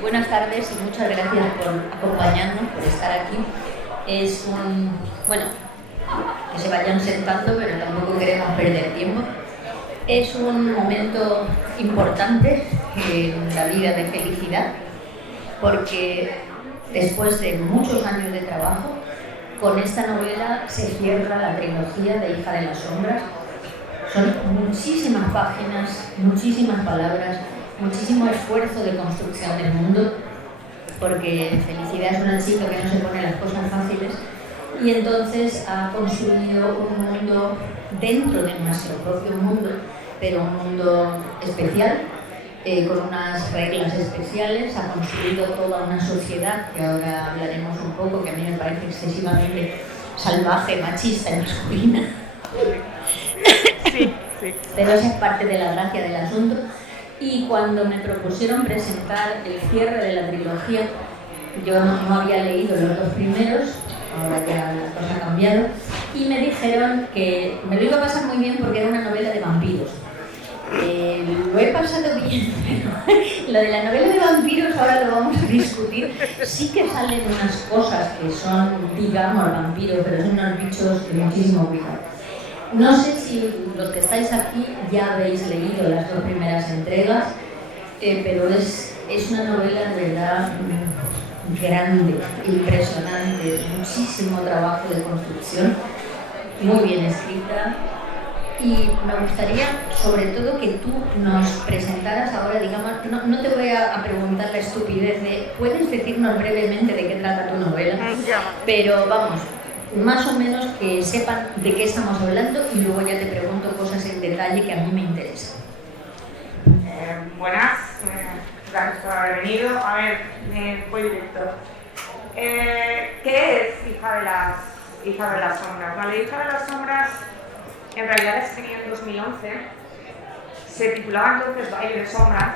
Buenas tardes y muchas gracias por acompañarnos, por estar aquí. Es bueno, que se vayan sentando, pero tampoco queremos perder tiempo. Es un momento importante en la vida de Felicidad, porque después de muchos años de trabajo, con esta novela se cierra la trilogía de Hija de las Sombras. Son muchísimas páginas, muchísimas palabras, muchísimo esfuerzo de construcción del mundo, porque Felicidad es una chica que no se pone las cosas fáciles y entonces ha construido un mundo dentro de nuestro propio mundo, pero un mundo especial, con unas reglas especiales. Ha construido toda una sociedad, que ahora hablaremos un poco, que a mí me parece excesivamente salvaje, machista y masculina. Sí. Pero esa es parte de la gracia del asunto. Y cuando me propusieron presentar el cierre de la trilogía, yo no había leído los dos primeros, ahora ya la cosa ha cambiado, y me dijeron que me lo iba a pasar muy bien porque era una novela de vampiros. Lo he pasado bien, pero lo de la novela de vampiros ahora lo vamos a discutir. Sí que salen unas cosas que son, digamos, vampiros, pero son unos bichos de muchísimo cuidado. No sé si los que estáis aquí ya habéis leído las dos primeras entregas, pero es una novela de verdad grande, impresionante, muchísimo trabajo de construcción, muy bien escrita. Y me gustaría, sobre todo, que tú nos presentaras ahora, digamos, no te voy a preguntar la estupidez de, ¿puedes decirnos brevemente de qué trata tu novela? Pero vamos, más o menos que sepan de qué estamos hablando y luego ya te pregunto cosas en detalle que a mí me interesan. Buenas, gracias por haber venido. A ver, voy directo. ¿Qué es Hija de las Sombras? Vale, Hija de las Sombras en realidad se tenía en 2011, se titulaba entonces Baile de Sombras,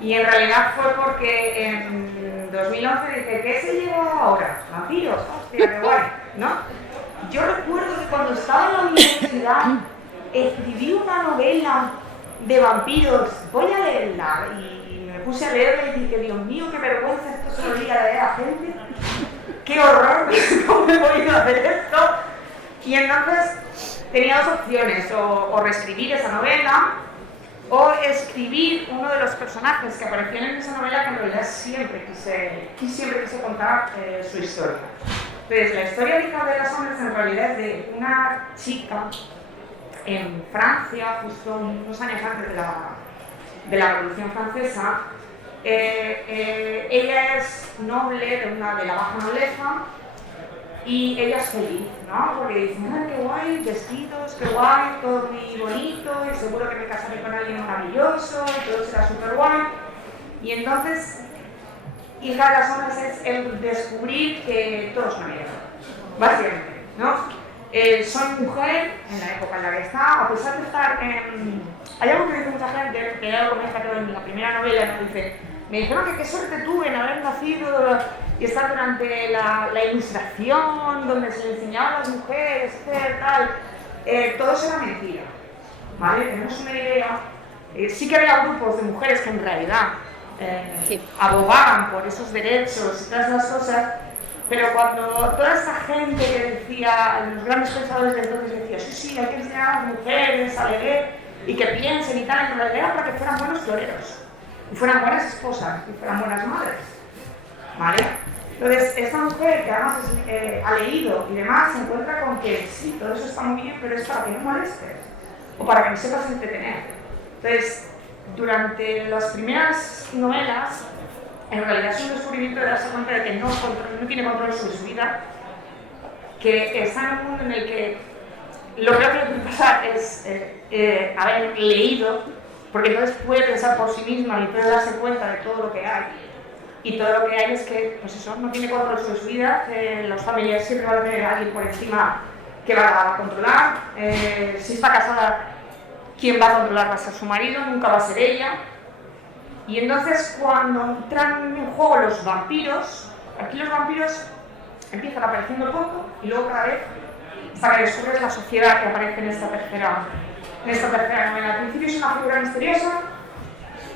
y en realidad fue porque en 2011 dije, ¿qué se lleva ahora? Vampiros, hostia, qué guay, ¿no? Yo recuerdo que cuando estaba en la universidad escribí una novela de vampiros, voy a leerla, y me puse a leerla y dije, Dios mío, qué vergüenza, esto se lo diga a leer a gente, qué horror, ¿cómo he podido hacer esto? Y entonces tenía dos opciones, o reescribir esa novela, o escribir uno de los personajes que aparecían en esa novela, que en realidad siempre quise contar su historia. Entonces, la historia de Hija de las Sombras en realidad es de una chica en Francia, justo unos años antes de la Revolución Francesa. Ella es noble de la baja nobleza y ella es feliz, ¿no? Porque dice, qué guay, vestidos, qué guay, todo muy bonito, y seguro que me casaré con alguien maravilloso, y todo será súper guay. Y entonces, Hija de las Sombras es el descubrir que todo es una mierda, básicamente, ¿no? Soy mujer, en la época en la que está, a pesar de estar en... Hay algo que dice mucha gente, que ya lo comenta creo en la primera novela, ¿no? Dice, me dijeron que qué suerte tuve en haber nacido y estar durante la Ilustración, donde se le enseñaba a las mujeres, hacer tal. Todo eso era mentira, ¿vale? Tenemos una idea. Sí que había grupos de mujeres que en realidad abogaban por esos derechos y todas esas cosas, pero cuando toda esa gente que decía, los grandes pensadores de entonces decían, sí, hay que enseñar a las mujeres a leer y que piensen y tal, en realidad era para que fueran buenos floreros, y fueran buenas esposas, y fueran buenas madres, ¿vale? Entonces, esta mujer que además ha leído y demás, se encuentra con que sí, todo eso está muy bien, pero es para que no molestes, o para que no sepas entretener. Entonces, durante las primeras novelas, en realidad es un descubrimiento de darse cuenta de que no tiene control sobre su vida, que está en un mundo en el que lo peor que le puede pasar es haber leído, porque entonces puede pensar por sí misma y puede darse cuenta de todo lo que hay. Y todo lo que hay es que, pues eso, no tiene control sobre su vida, los familiares siempre van a tener a alguien por encima que va a controlar, si está casada, quien va a controlar va a ser su marido, nunca va a ser ella. Y entonces cuando entran en juego los vampiros, aquí los vampiros empiezan apareciendo poco y luego cada vez hasta que descubres la sociedad que aparece en esta tercera novela. Al principio es una figura misteriosa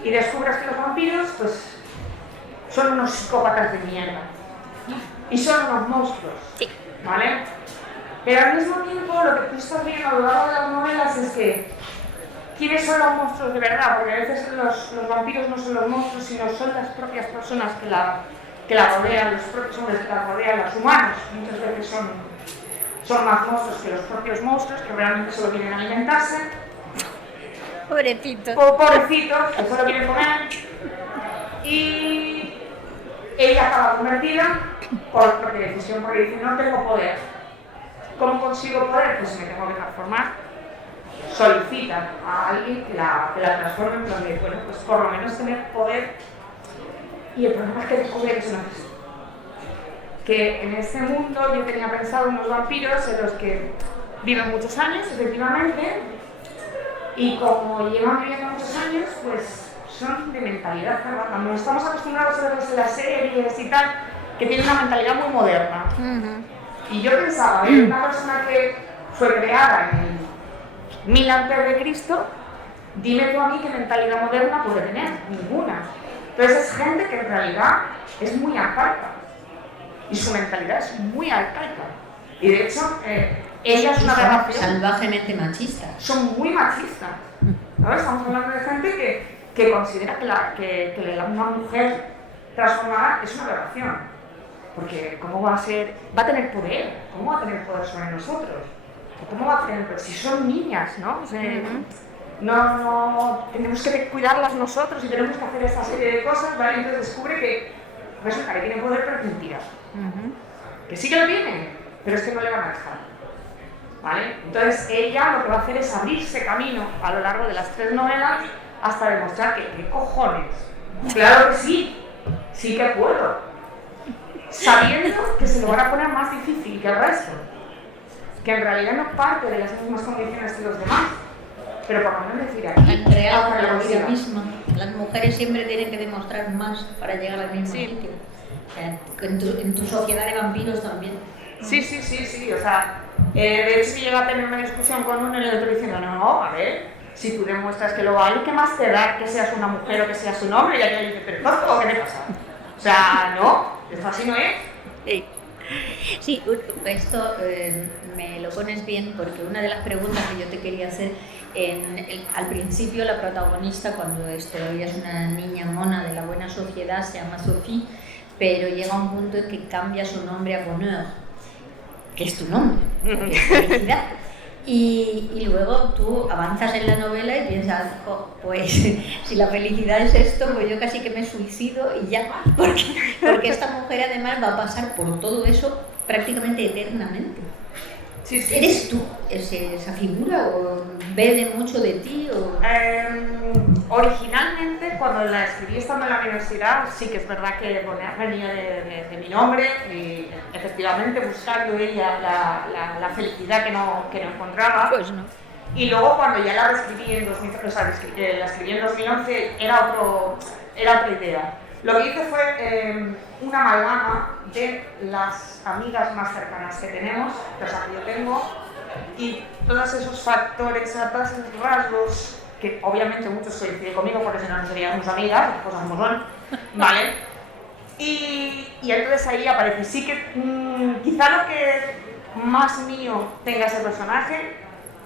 y descubres que los vampiros pues son unos psicópatas de mierda y son unos monstruos, ¿vale? Pero al mismo tiempo lo que tú estás viendo a lo largo de las novelas es que ¿quiénes son los monstruos de verdad? Porque a veces los vampiros no son los monstruos, sino son las propias personas que la rodean, los propios hombres que la rodean, los humanos. Muchas veces son más monstruos que los propios monstruos, que realmente solo quieren alimentarse. Pobrecitos. Pobrecitos, que solo quieren comer. Y ella acaba convertida por decisión, porque dice, no tengo poder. ¿Cómo consigo poder? Pues me tengo que transformar. Solicita a alguien que la transforme en plan de, bueno, pues por lo menos tener poder. Y el problema es que descubre que eso no es así. Que en este mundo yo tenía pensado unos vampiros en los que viven muchos años, efectivamente, y como llevan viviendo muchos años, pues son de mentalidad cerrada. No estamos acostumbrados a verlos en las series y tal, que tienen una mentalidad muy moderna. Y yo pensaba, una persona que fue creada en 1000 a.C., dime tú a mí qué mentalidad moderna puede tener. Ninguna. Entonces es gente que en realidad es muy arcaica. Y su mentalidad es muy arcaica. Y de hecho, ella es una aberración. Salvajemente machistas. Son muy machistas. ¿No? Estamos hablando de gente que considera que una mujer transformada es una aberración. Porque ¿cómo va a ser? Va a tener poder. ¿Cómo va a tener poder sobre nosotros? ¿Cómo va a tener poder? Si son niñas, ¿no? O sea, no tenemos que cuidarlas nosotros y tenemos que hacer esta serie de cosas, ¿vale? Entonces descubre que resulta que tiene poder, pero es mentira. Que sí que lo tiene, pero es que no le van a dejar. ¿Vale? Entonces ella lo que va a hacer es abrirse camino a lo largo de las 3 novelas hasta demostrar que ¿qué cojones? Claro que sí, sí que puedo. Sabiendo que se lo van a poner más difícil que el resto. Que en realidad no parte de las mismas condiciones que los demás. Pero por lo menos decir aquí, en real la vida misma. Las mujeres siempre tienen que demostrar más para llegar al mismo sitio. En tu sociedad de vampiros también. Sí. O sea, de hecho llega a tener una discusión con uno y el otro diciendo, no, a ver, si tú demuestras que lo vale, ¿qué más te da que seas una mujer o que seas un hombre? Y aquella dice, pero ¿cómo? ¿Qué te pasa? O sea, no, esto así no es. Sí, esto me lo pones bien porque una de las preguntas que yo te quería hacer al principio la protagonista cuando ella es una niña mona de la buena sociedad se llama Sophie, pero llega un punto en que cambia su nombre a Bonheur, que es tu nombre, que es felicidad. Y luego tú avanzas en la novela y piensas, pues si la felicidad es esto, pues yo casi que me suicido y ya, porque esta mujer además va a pasar por todo eso prácticamente eternamente. Sí. ¿Eres tú esa figura o bebe mucho de ti? Originalmente, cuando la escribí estando en la universidad, sí que es verdad que venía de mi nombre y efectivamente buscando ella la felicidad que no encontraba. Pues no. Y luego cuando ya la reescribí en 2011, o sea, la escribí en 2011, era otra idea. Lo que hice fue una amalgama de las amigas más cercanas que tenemos, o sea, que yo tengo, y todos esos factores, todos esos rasgos, que obviamente muchos coinciden conmigo porque si no, no seríamos amigas, las cosas como son, ¿vale? Y entonces ahí aparece, sí que quizá lo que más mío tenga ese personaje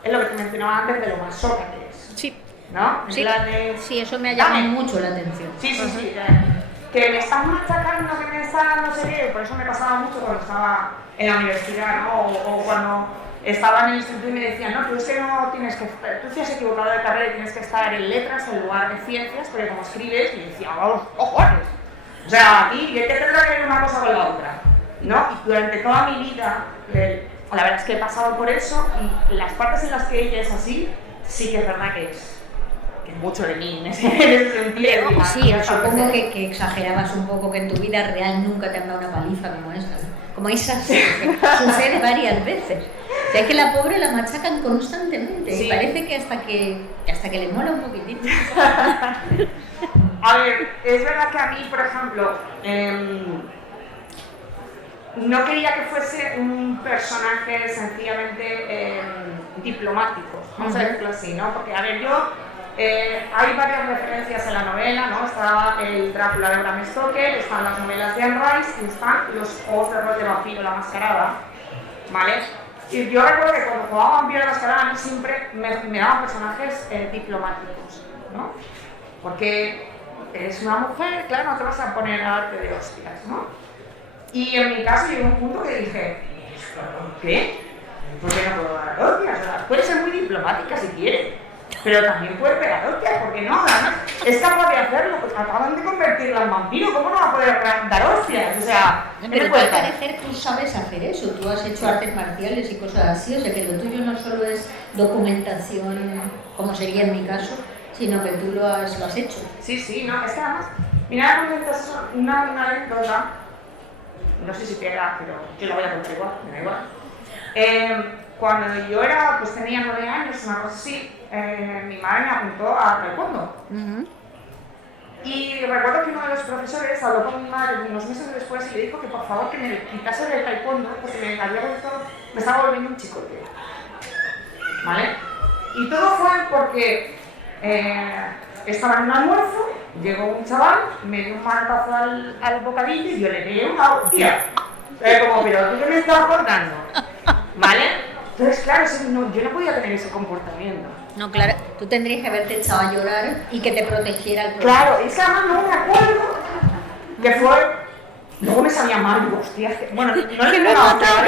es lo que te mencionaba antes de lo más Sócrates. Sí. ¿No? Sí, eso me ha llamado mucho la atención. Sí. Que me están machacando, que me están no sé qué, por eso me pasaba mucho cuando estaba en la universidad, ¿no? O cuando estaba en el instituto y me decían, no, tú es que no tienes que, tú te has equivocado de carrera y tienes que estar en letras en lugar de ciencias, porque como escribes, y decía, vamos, cojones. O sea, aquí, ¿qué tendrá que ver una cosa con la otra? ¿No? Y durante toda mi vida, la verdad es que he pasado por eso, y las partes en las que ella es así, sí que es verdad que es mucho de mí en ese sentido. Sí, supongo que exagerabas un poco, que en tu vida real nunca te han dado una paliza como esa, ¿no? Como esa sucede varias veces. O sea, es que la pobre la machacan constantemente, sí. Y parece que hasta que le mola un poquitito. A ver, es verdad que a mí, por ejemplo, no quería que fuese un personaje sencillamente diplomático, vamos a decirlo así, ¿no? Porque, a ver, yo Hay varias referencias en la novela, ¿no? Está el Drácula de Bram Stoker, están las novelas de Anne Rice y están los juegos de rol de Vampiro la Mascarada, ¿vale? Y yo recuerdo que cuando jugaba Vampiro la Mascarada a mí siempre me daban personajes diplomáticos, ¿no? Porque eres una mujer, claro, no te vas a poner a darte de hostias, ¿no? Y en mi caso llegó un punto que dije, ¿qué? ¿Por qué no puedo dar hostias? O sea, puede ser muy diplomática si quiere, pero también puede pegar hostias, ¿por qué no? Además, es capaz de hacerlo, pues acaban de convertirla en vampiro, ¿cómo no va a poder dar hostias? O sea, pero al parecer tú sabes hacer eso, tú has hecho artes marciales y cosas así, o sea que lo tuyo no solo es documentación, como sería en mi caso, sino que tú lo has hecho. Sí, no, es que además, mira, una anécdota, no sé si pega, pero yo la voy a contar igual, me da igual. Cuando yo pues tenía 9 años, una cosa así, mi madre me apuntó a taekwondo. Y recuerdo que uno de los profesores habló con mi madre unos meses después y le dijo que por favor que me quitase del taekwondo porque me estaba volviendo un chicote. ¿Vale? Y todo fue porque estaba en un almuerzo, llegó un chaval, me dio un manotazo al bocadillo y yo le pegué una hostia. Como, pero ¿tú qué me estás contando? ¿Vale? Entonces, claro, yo no podía tener ese comportamiento. No, claro, tú tendrías que haberte echado a llorar y que te protegiera el problema. Claro, es que además no me acuerdo que fue... Luego me sabía mal, digo, hostia, bueno, no le he matado.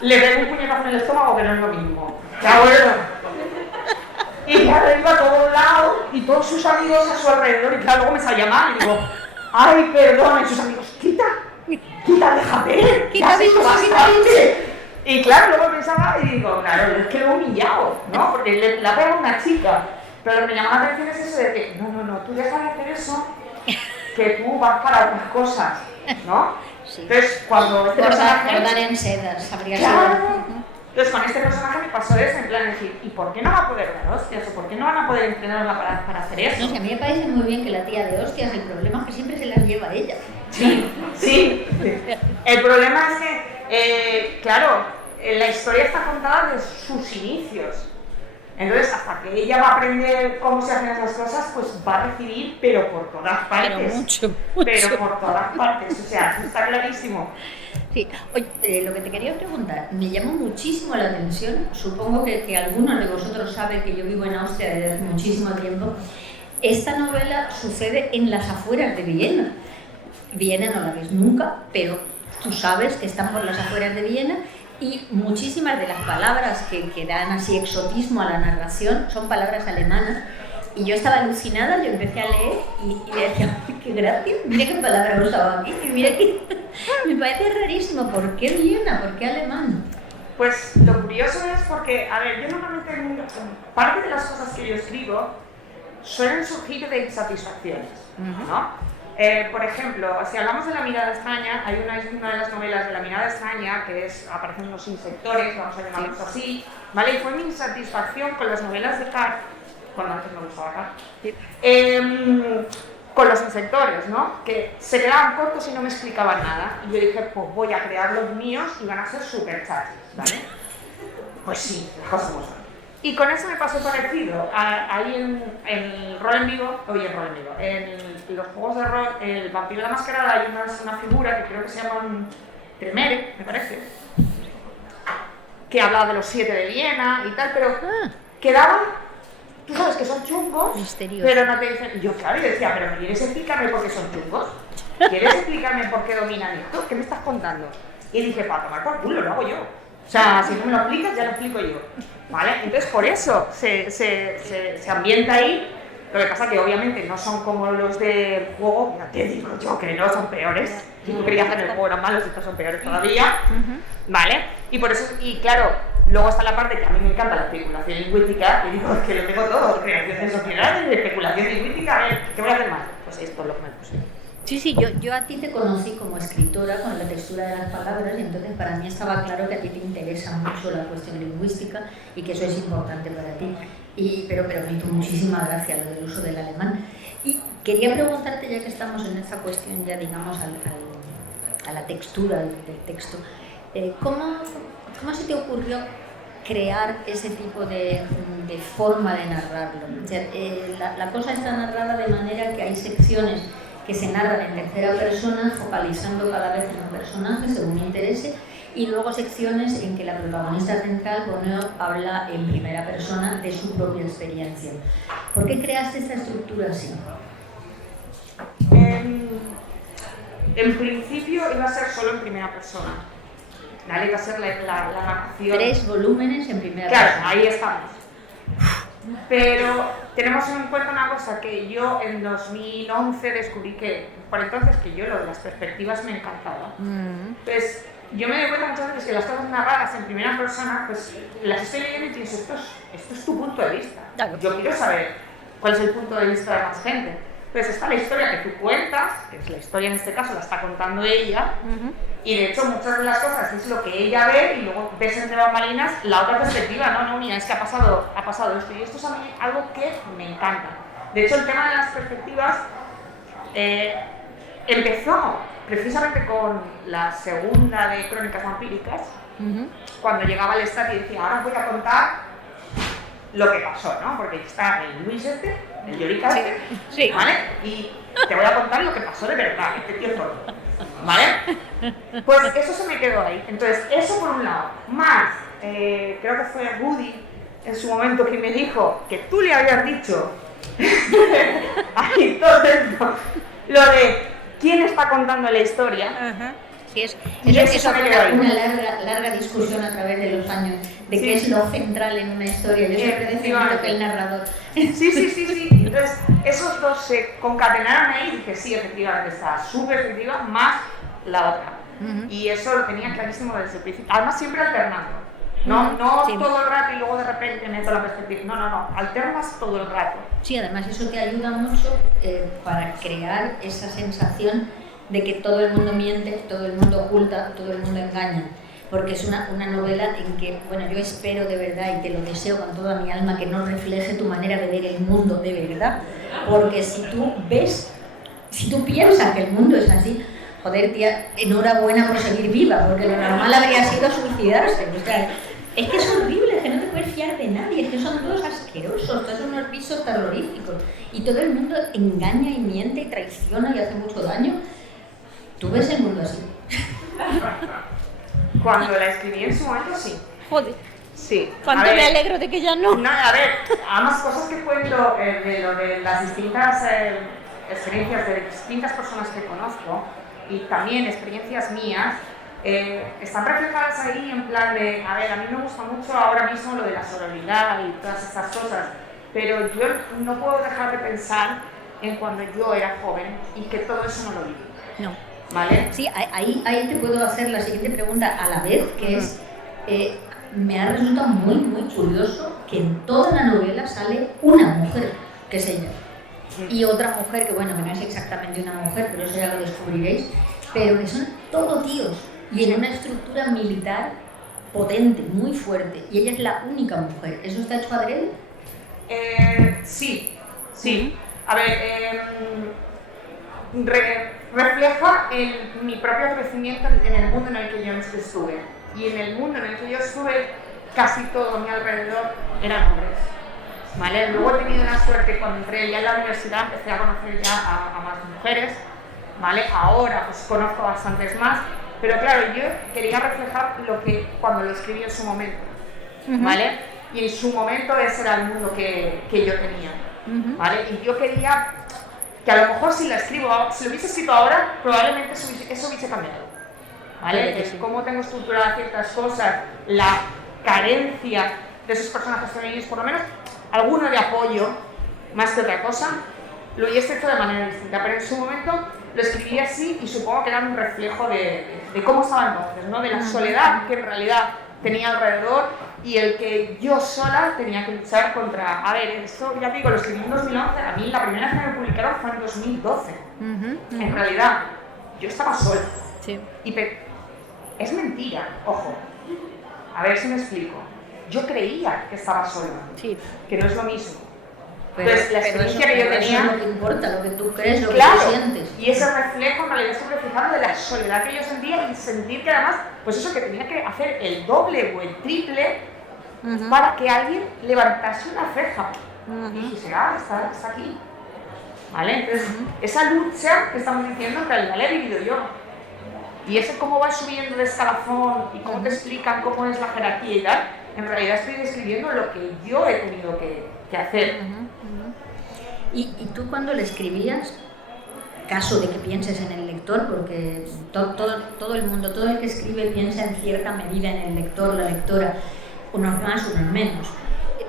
Le pegué un puñetazo en el estómago, que no es lo mismo. Ya bueno. Y ya le iba a todos lados y todos sus amigos a su alrededor y claro, luego me sabía mal y digo, ay, perdón, y sus amigos, quita, déjate, ya has hecho bastante. Y claro, luego pensaba y digo, claro, es que lo he humillado, ¿no? Porque le ha pegado una chica. Pero lo que me llama la atención es eso de que, no, tú dejas de hacer eso, que tú vas para otras cosas, ¿no? Sí. Entonces, cuando este personaje... Bordar en sedas, habría claro. sido. Entonces, con este personaje me pasó eso, en plan decir, ¿y por qué no va a poder dar hostias? ¿O por qué no van a poder entrenarla para hacer eso? No sé, a mí me parece muy bien que la tía de hostias, el problema es que siempre se las lleva ella. Sí. El problema es que, claro, la historia está contada de sus inicios. Entonces, hasta que ella va a aprender cómo se hacen esas cosas, pues va a recibir, pero por todas partes. Pero mucho. Pero por todas partes, o sea, está clarísimo. Sí, oye, lo que te quería preguntar, me llamó muchísimo la atención, supongo que algunos de vosotros saben que yo vivo en Austria desde hace muchísimo tiempo. Esta novela sucede en las afueras de Viena. Viena no la ves nunca, pero tú sabes que están por las afueras de Viena y muchísimas de las palabras que dan así exotismo a la narración son palabras alemanas. Y yo estaba alucinada, yo empecé a leer y me decía, qué gracia, mira qué palabra he usado aquí, y mira que me parece rarísimo, ¿por qué Viena? ¿Por qué alemán? Pues lo curioso es porque, a ver, yo normalmente, parte de las cosas que yo escribo suelen surgir de insatisfacciones, ¿no? Por ejemplo, si hablamos de La mirada extraña, hay una de las novelas de La mirada extraña que aparecen unos insectores, vamos a llamarlos así, ¿vale? Y fue mi insatisfacción con las novelas de Carr, cuando antes me gustaba Carr, con los insectores, ¿no? Que se quedaban cortos y no me explicaban nada. Y yo dije, pues voy a crear los míos y van a ser súper chachis, ¿vale? Pues sí, las cosas como son. Y con eso me pasó parecido. Ahí en Rol en Vivo, en los juegos de rol, el Vampiro de la Mascarada, hay una figura que creo que se llama Tremere, me parece, que hablaba de los 7 de Viena y tal, pero quedaban, tú sabes que son chungos, misterioso, pero no te dicen. Y yo, claro, y decía, pero ¿me quieres explicarme por qué son chungos? ¿Quieres explicarme por qué dominan esto? ¿Qué me estás contando? Y dije, para tomar por culo, lo hago yo. O sea, si no me lo explicas, ya lo explico yo. ¿Vale? Entonces, por eso se ambienta ahí. Lo que pasa que obviamente no son como los del juego, ya te digo yo que no son peores. Si tú querías hacer el juego eran malos, estos son peores todavía. ¿Vale? Y por eso, y claro, luego está la parte que a mí me encanta, la especulación lingüística, y digo, es que lo tengo todo, creación de sociedades, especulación lingüística, a ver, ¿qué voy a hacer más? Pues esto es lo que me puse. Sí, yo a ti te conocí como escritora con la textura de las palabras y entonces para mí estaba claro que a ti te interesa mucho la cuestión lingüística y que eso es importante para ti. Pero me hizo muchísima gracia lo del uso del alemán. Y quería preguntarte, ya que estamos en esta cuestión ya digamos a la textura del texto, ¿cómo se te ocurrió crear ese tipo de forma de narrarlo. O sea, la cosa está narrada de manera que hay secciones que se narran en tercera persona, focalizando cada vez en un personaje según interese, y luego secciones en que la protagonista central habla en primera persona de su propia experiencia. ¿Por qué creaste esta estructura así? En principio iba a ser solo en primera persona. ¿Vale? Iba a ser la narración. 3 volúmenes en primera persona. persona. Ahí estamos. Pero tenemos en cuenta una cosa, que yo en 2011 descubrí que, por entonces, que yo lo de las perspectivas me encantaba. Pues yo me doy cuenta muchas veces que las cosas narradas en primera persona, pues las estoy leyendo y pienso, esto es tu punto de vista. Claro. Yo quiero saber cuál es el punto de vista de más gente. Pues está la historia que tú cuentas, que es la historia en este caso, la está contando ella, y de hecho muchas de las cosas es lo que ella ve y luego ves entre bambalinas la otra perspectiva. No, mira, es que ha pasado esto, y esto es a mí algo que me encanta. De hecho, el tema de las perspectivas empezó precisamente con la segunda de Crónicas Vampíricas, cuando llegaba al Estat y decía, ahora voy a contar lo que pasó, ¿no? Porque está el Luis el Llorica sí. ¿vale? Y te voy a contar lo que pasó de verdad, este tío es todo, ¿vale? Pues eso se me quedó ahí. Entonces, eso por un lado. Más, creo que fue Woody en su momento que me dijo que tú le habías dicho, ahí todo esto, lo de quién está contando la historia. Sí, eso fue una larga discusión a través de los años de qué es lo central en una historia. Yo siempre decía que el narrador. Sí. Entonces, esos dos se concatenaron ahí y dije, sí, efectivamente, está súper efectiva, más la otra. Y eso lo tenía clarísimo desde el principio. Además, siempre alternando. No todo el rato y luego de repente meto la perspectiva. No, alternas todo el rato. Sí, además eso te ayuda mucho para crear esa sensación de que todo el mundo miente, todo el mundo oculta, todo el mundo engaña. Porque es una novela en que, bueno, yo espero de verdad y te lo deseo con toda mi alma que no refleje tu manera de ver el mundo de verdad. Porque si tú piensas que el mundo es así, joder, tía, enhorabuena por seguir viva, porque lo normal habría sido suicidarse. O sea, es que es horrible, que no te puedes fiar de nadie, es que son todos asquerosos, todos unos bichos terroríficos. Y todo el mundo engaña y miente y traiciona y hace mucho daño. ¿Tú ves el mundo así? Cuando la escribí en su momento, sí. Joder. Sí. ¿Cuánto me alegro de que ya no? No, a ver, ambas cosas que cuento de lo de las distintas experiencias de distintas personas que conozco y también experiencias mías, están reflejadas ahí en plan de, a ver, a mí me gusta mucho ahora mismo lo de la sororidad y todas estas cosas, pero yo no puedo dejar de pensar en cuando yo era joven y que todo eso no lo viví. No. ¿Vale? Sí, ahí te puedo hacer la siguiente pregunta a la vez, que es, me ha resultado muy curioso que en toda la novela sale una mujer, que es ella, y otra mujer que, bueno, que no es exactamente una mujer, pero eso ya lo descubriréis, pero que son todo tíos, y en una estructura militar potente, muy fuerte, y ella es la única mujer. ¿Eso está hecho adrede? Sí. A ver, refleja mi propio crecimiento en el mundo en el que yo estuve. Y en el mundo en el que yo estuve, casi todo a mi alrededor eran hombres. ¿Vale? Luego he tenido la suerte, cuando entré ya en la universidad, empecé a conocer ya a más mujeres. ¿Vale? Ahora pues conozco bastantes más. Pero claro, yo quería reflejar lo que cuando lo escribí en su momento. ¿Vale? Y en su momento ese era el mundo que yo tenía. ¿Vale? Y yo quería que a lo mejor si lo hubiese escrito ahora, probablemente eso hubiese cambiado. ¿Vale? Sí. Cómo tengo estructuradas ciertas cosas, la carencia de esos personajes femeninos, por lo menos alguno de apoyo, más que otra cosa, lo hubiese hecho de manera distinta. Pero en su momento lo escribí así y supongo que era un reflejo de cómo estaba entonces, ¿no? De la soledad que en realidad tenía alrededor y el que yo sola tenía que luchar contra... A ver, esto ya te digo, lo escribí en 2011, a mí la primera vez que me publicaron fue en 2012. En realidad, yo estaba sola. Sí. Es mentira, ojo. A ver si me explico. Yo creía que estaba sola, sí, que no es lo mismo. Pero, entonces, la experiencia que yo tenía... Eso es lo que importa, lo que tú crees, lo claro, que tú sientes. Y ese reflejo en realidad estoy reflejando de la soledad que yo sentía y sentir que además, pues eso, que tenía que hacer el doble o el triple para que alguien levantase una ceja y dijese, está aquí. ¿Vale? Entonces, esa lucha que estamos diciendo, en realidad la he vivido yo. Y ese cómo vas subiendo de escalafón y cómo te explican cómo es la jerarquía y tal, en realidad estoy describiendo lo que yo he tenido que hacer. ¿Y tú cuando le escribías, caso de que pienses en el lector, porque todo el mundo, todo el que escribe piensa en cierta medida en el lector, la lectora, unos más, unos menos,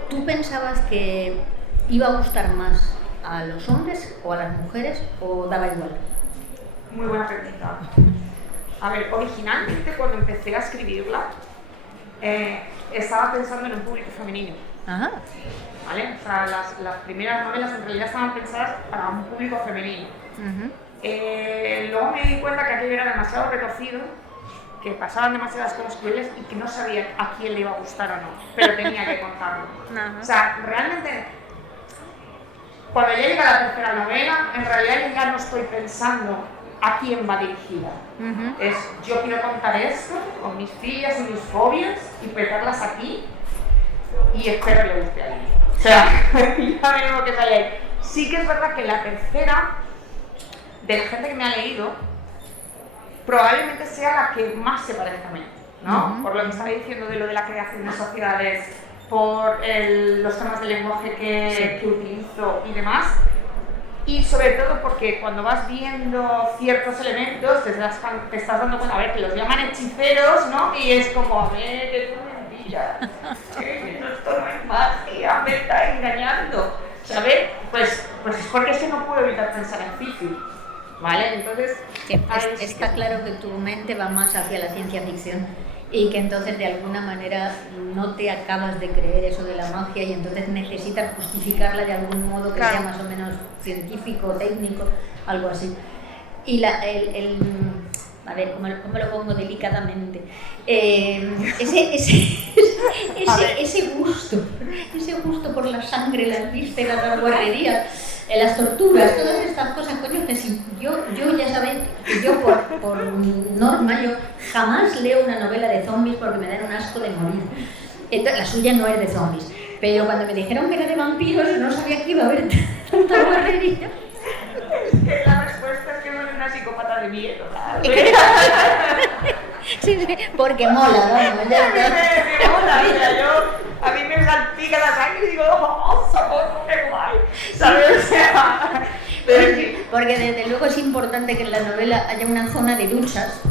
¿tú pensabas que iba a gustar más a los hombres o a las mujeres o daba igual? Muy buena pregunta. A ver, originalmente cuando empecé a escribirla, estaba pensando en un público femenino. Ajá. ¿Vale? O sea, las primeras novelas en realidad estaban pensadas para un público femenino. Luego me di cuenta que aquello era demasiado retorcido, que pasaban demasiadas cosas crueles y que no sabía a quién le iba a gustar o no, pero tenía que contarlo. O sea, realmente, cuando ya llega la tercera novela, en realidad yo ya no estoy pensando a quién va dirigida. Es, yo quiero contar esto con mis fillas y mis fobias y petarlas aquí y espero que le guste a alguien. O sea, ya veremos que sale ahí. Sí que es verdad que la tercera, de la gente que me ha leído, probablemente sea la que más se parezca a mí, ¿no? Por lo que estaba diciendo de lo de la creación de sociedades, por los temas de lenguaje que utilizo y demás. Y sobre todo porque cuando vas viendo ciertos elementos te estás dando cuenta, a ver, que los llaman hechiceros, ¿no? Y es como, a ver, que es mentira, esto no es magia, me está engañando, ¿sabes? Pues es porque es que no puedo evitar pensar en Fifi, ¿vale? Entonces, sí, está claro que tu mente va más hacia la ciencia ficción y que entonces de alguna manera no te acabas de creer eso de la magia y entonces necesitas justificarla de algún modo que sea más o menos científico, técnico, algo así. Y a ver, ¿cómo lo pongo delicadamente? Ese gusto por la sangre, las vísceras, las guarrerías, las torturas, todas estas cosas, coño, que si yo ya sabéis, que yo por norma, yo jamás leo una novela de zombies porque me dan un asco de morir. Entonces, la suya no es de zombies, pero cuando me dijeron que era de vampiros, no sabía que iba a haber tanta guarrería. La respuesta es que no eres una psicópata de miedo, ¿verdad? Sí, porque mola, vamos, ya está. Me mola, o sea, a mí me salpica la sangre y digo, ¡oh, socorro, qué guay! ¿Sabes? O sea, porque desde luego es importante que en la novela haya una zona de duchas.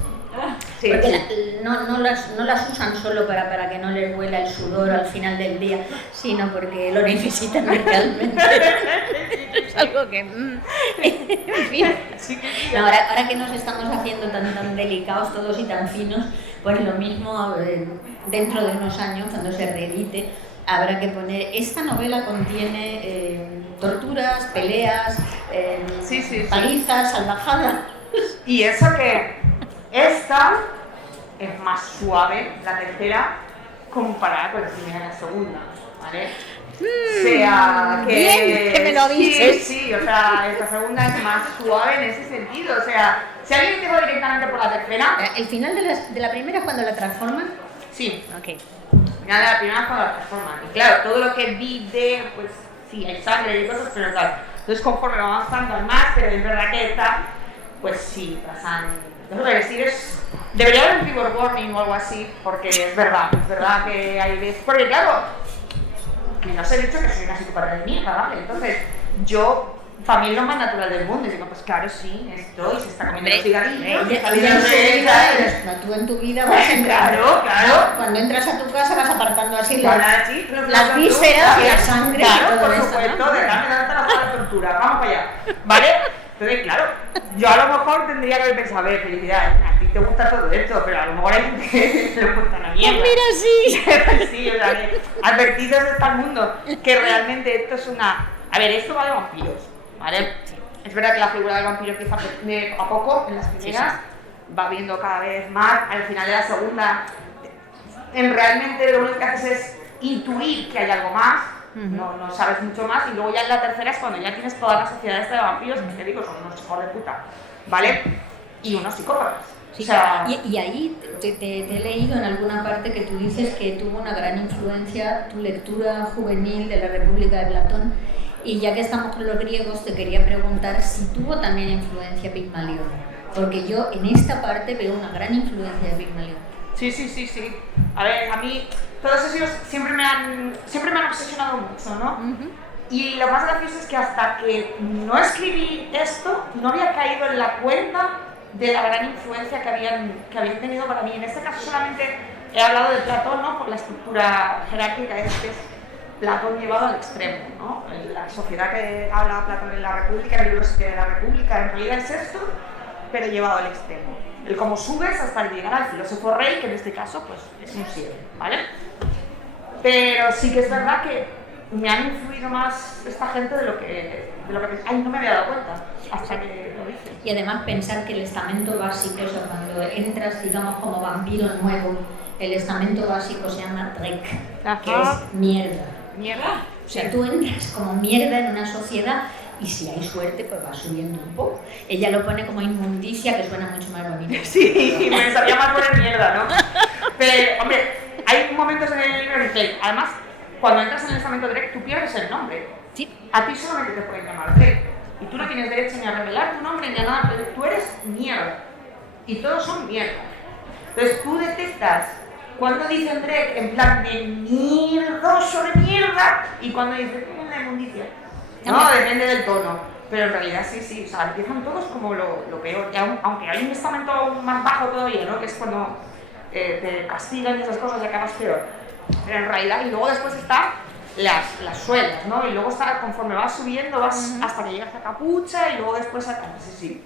Sí, porque no las usan solo para que no les huela el sudor al final del día, sino porque lo necesitan realmente. Es algo que... en fin. No, ahora que nos estamos haciendo tan delicados todos y tan finos, pues lo mismo dentro de unos años, cuando se reedite, habrá que poner, esta novela contiene torturas, peleas, palizas, salvajadas. Y eso que esta es más suave, la tercera, comparada con la primera y la segunda, ¿vale? O sea, que me lo dices. Sí, o sea, esta segunda es más suave en ese sentido, o sea, si alguien te va directamente por la tercera... ¿El final de la primera es cuando la transforman? Sí. Ok. El final de la primera es cuando la transforman, y claro, todo lo que vi pues sí, hay sangre y cosas, pero claro, entonces conforme va avanzando hay más, pero es verdad que esta, pues sí, pasan... Lo que decir es, debería haber un trigger warning o algo así, porque es verdad que hay veces, porque claro, que no os he dicho que soy una psicópata de mierda, ¿vale? Entonces, yo, para mí es lo más natural del mundo, y digo, pues claro, sí, esto, y se está comiendo los cigarrillos, Tú en tu vida vas a entrar, claro. Cuando entras a tu casa vas apartando así las las vísceras y la sangre y claro, todo por esto, supuesto, ¿no? déjame darte la tortura, vamos para allá, ¿vale? Entonces, claro, yo a lo mejor tendría que haber pensado, a ver, felicidad, a ti te gusta todo esto, pero a lo mejor hay gente que le gusta la mierda. Pues mira, sí. Sí, o sea, que advertidos está el mundo, que realmente esto es una... A ver, esto va de vampiros, ¿vale? Es verdad que la figura del vampiro empieza a poco, en las primeras, va viendo cada vez más, al final de la segunda, realmente lo único que haces es intuir que hay algo más, no sabes mucho más, y luego ya en la tercera es cuando ya tienes toda la sociedad de vampiros, que te digo, son unos hijos de puta, ¿vale? Y unos psicópatas. Sí. O sea, y ahí te he leído en alguna parte que tú dices que tuvo una gran influencia tu lectura juvenil de la República de Platón. Y ya que estamos con los griegos, te quería preguntar si tuvo también influencia Pigmalión. Porque yo en esta parte veo una gran influencia de Pigmalión. Sí. A ver, a mí todos esos siempre me han obsesionado mucho, ¿no? Y lo más gracioso es que hasta que no escribí esto, no había caído en la cuenta de la gran influencia que habían tenido para mí. En este caso solamente he hablado de Platón, ¿no? Por la estructura jerárquica, este es Platón llevado al extremo, ¿no? La sociedad que habla Platón en la República, el libro de la República, en realidad es esto, pero llevado al extremo. El cómo subes hasta llegar al filósofo rey, que en este caso pues, es un 7, ¿vale? Pero sí que es verdad que me han influido más esta gente de lo que ay, no me había dado cuenta hasta que lo hice. Y además pensar que el estamento básico, o sea, cuando entras, digamos, como vampiro nuevo, el estamento básico se llama Drek, que es mierda. ¿Mierda? O sea, tú entras como mierda en una sociedad y si hay suerte, pues vas subiendo un poco. Ella lo pone como inmundicia, que suena mucho más bonito. Sí, me sabía más poner mierda, ¿no? Pero, hombre, hay momentos en el libro en que, además, cuando entras en el estamento Drek, tú pierdes el nombre. Sí. A ti solamente te pueden llamar Drek. Y tú no tienes derecho ni a revelar tu nombre ni a nada, pero tú eres mierda. Y todos son mierda. Entonces tú detectas cuando dicen Drek en plan de mierdoso de mierda y cuando dicen la inmundicia. No, depende del tono. Pero en realidad sí, o sea, empiezan todos como lo peor. Y aunque hay un estamento aún más bajo todavía, ¿no? Que es cuando te castigan y esas cosas y acabas peor. Pero en realidad, y luego después está las suelas, ¿no? Y luego está, conforme vas subiendo, vas hasta que llegas a capucha y luego después a sí.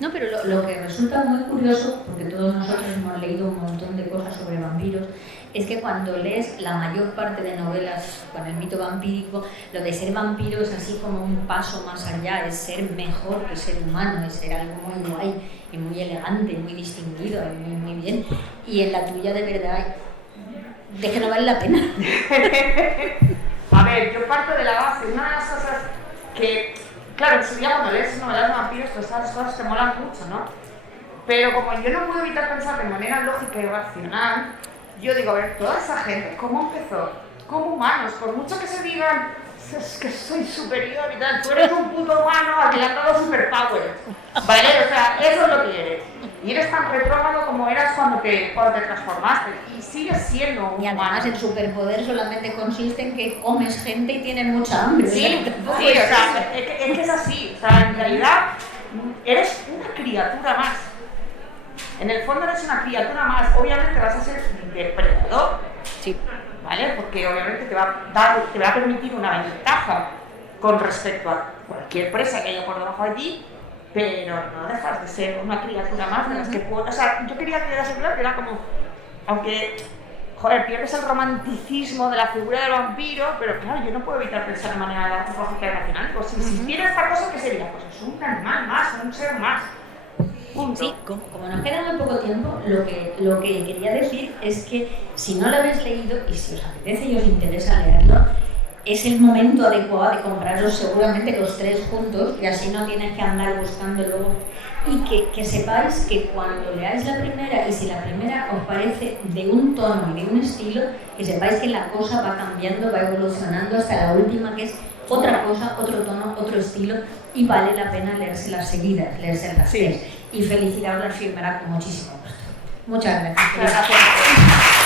No, pero lo que resulta muy curioso, porque todos nosotros hemos leído un montón de cosas sobre vampiros, es que cuando lees la mayor parte de novelas con el mito vampírico, lo de ser vampiro es así como un paso más allá, es ser mejor que ser humano, es ser algo muy guay y muy elegante, muy distinguido y muy bien. Y en la tuya, de verdad, de que no vale la pena. A ver, yo parto de la base, una de las cosas que, claro, en su día cuando lees novelas de vampiros, pues esas cosas te molan mucho, ¿no? Pero como yo no puedo evitar pensar de manera lógica y racional, yo digo, a ver, toda esa gente, ¿cómo empezó? Como humanos, por mucho que se digan, es que soy superior y tal, tú eres un puto humano al que le han dado superpowers, ¿vale? O sea, eso es lo que eres. Y eres tan retrógrado como eras cuando te transformaste. Y sigues siendo un humano. Y además el superpoder solamente consiste en que comes gente y tienes mucha hambre. Sí, o sea, es que es así. O sea, en realidad eres una criatura más. En el fondo eres una criatura más. Obviamente vas a ser depredador. Sí. ¿Vale? Porque obviamente te va a permitir una ventaja con respecto a cualquier presa que haya por debajo de ti, pero no dejas de ser una criatura más de las que puedo. O sea, yo quería que asegurar que era como, aunque, joder, pierdes el romanticismo de la figura del vampiro, pero claro, yo no puedo evitar pensar de manera lógica y racional. Pues si existiera esta cosa, ¿qué sería? Pues es un animal más, un ser más. Punto. Sí, como nos queda muy poco tiempo, lo que quería decir es que si no lo habéis leído y si os apetece y os interesa leerlo, es el momento adecuado de compraros seguramente los 3 juntos y así no tienes que andar buscando luego. Y que sepáis que cuando leáis la primera, y si la primera os parece de un tono y de un estilo, que sepáis que la cosa va cambiando, va evolucionando hasta la última, que es otra cosa, otro tono, otro estilo, y vale la pena leerse las seguidas, leerse las 3. Y felicitar a la firmera con muchísimo gusto. Muchas gracias. Gracias.